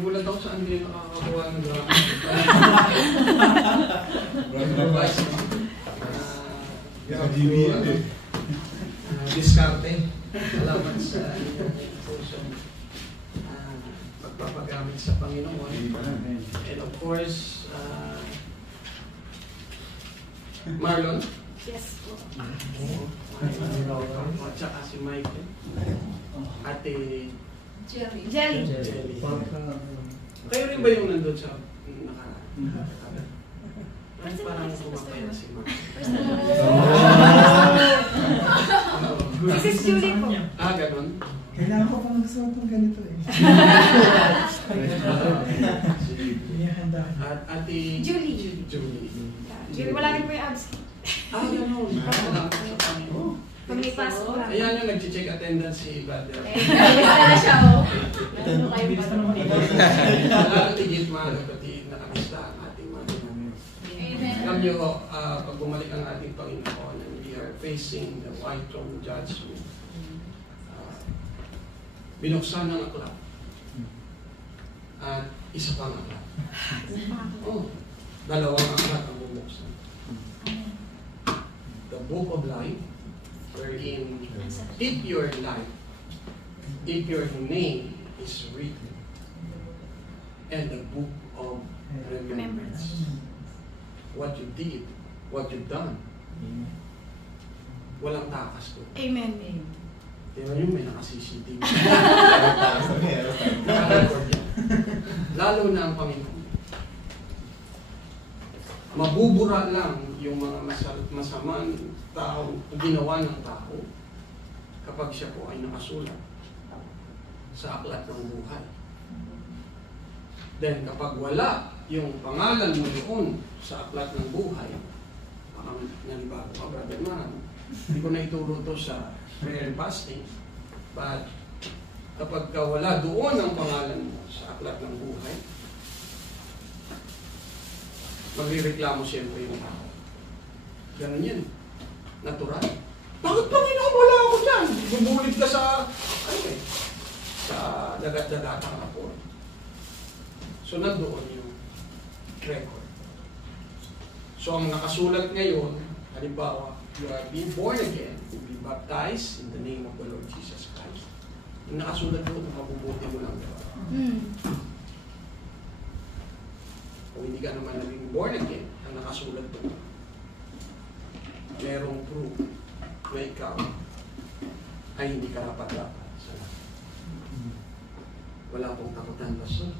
Gulat ako saan din nakakakuha ng drama. Diskarte. Salamat sa puso. Pagpapagamit sa Panginoon. And of course, Marlon. Yes po. At saka si Michael. Ate Jelly. Kayo rin ba yung nandun sa parang kumakaya si Mark? This is Julie po. Ganun? Kailangan ko pang magsuot ng ganito eh. At Ate Julie. Julie, wala rin po yung abs. Ganun. Salamat sa Panginoon. Pag may pasok lang. Ayan yung nag-check attendance si Brother. Wala siya o. Lalo tigit mga kapatid na kamista ang ating mga namin. Alam nyo, pag bumalik ang ating Panginoon and we are facing the white throne judgment, binuksan ng aklat. At isa pang aklat. Dalawang aklat ang bubuksan. The Book of Life, wherein if your life, if your name is written, and the book of remembrance, what you did, what you've done, walang takas to. Amen. Diba yung may naka-CCTV? Naka-record yan. Lalo na ang Panginoon. Mabubura lang yung mga masamang tao, ginawa ng tao kapag siya po ay nakasulat sa aklat ng buhay. Then kapag wala yung pangalan mo doon sa aklat ng buhay, nanibago ka, Brother Man. Hindi ko na ituro to sa prayer and fasting, but kapag wala doon ang pangalan mo sa aklat ng buhay, magrireklamo siyempre yung tao. Ganun yan. Natural. Bakit Panginoon wala ako dyan? Bumulit ka sa, sa dagat-dagatang ako. So, nandoon yung record. So, ang nakasulat ngayon, halimbawa, you are being born again, you be baptized in the name of the Lord Jesus Christ. Yung nakasulat doon, mabubuti mo lang gawa. Kung hindi ka naman naging born again, ang nakasulat doon, merong proof na ikaw ay hindi ka rapat-dapat sa lahat. Wala pong takutan, Pastor.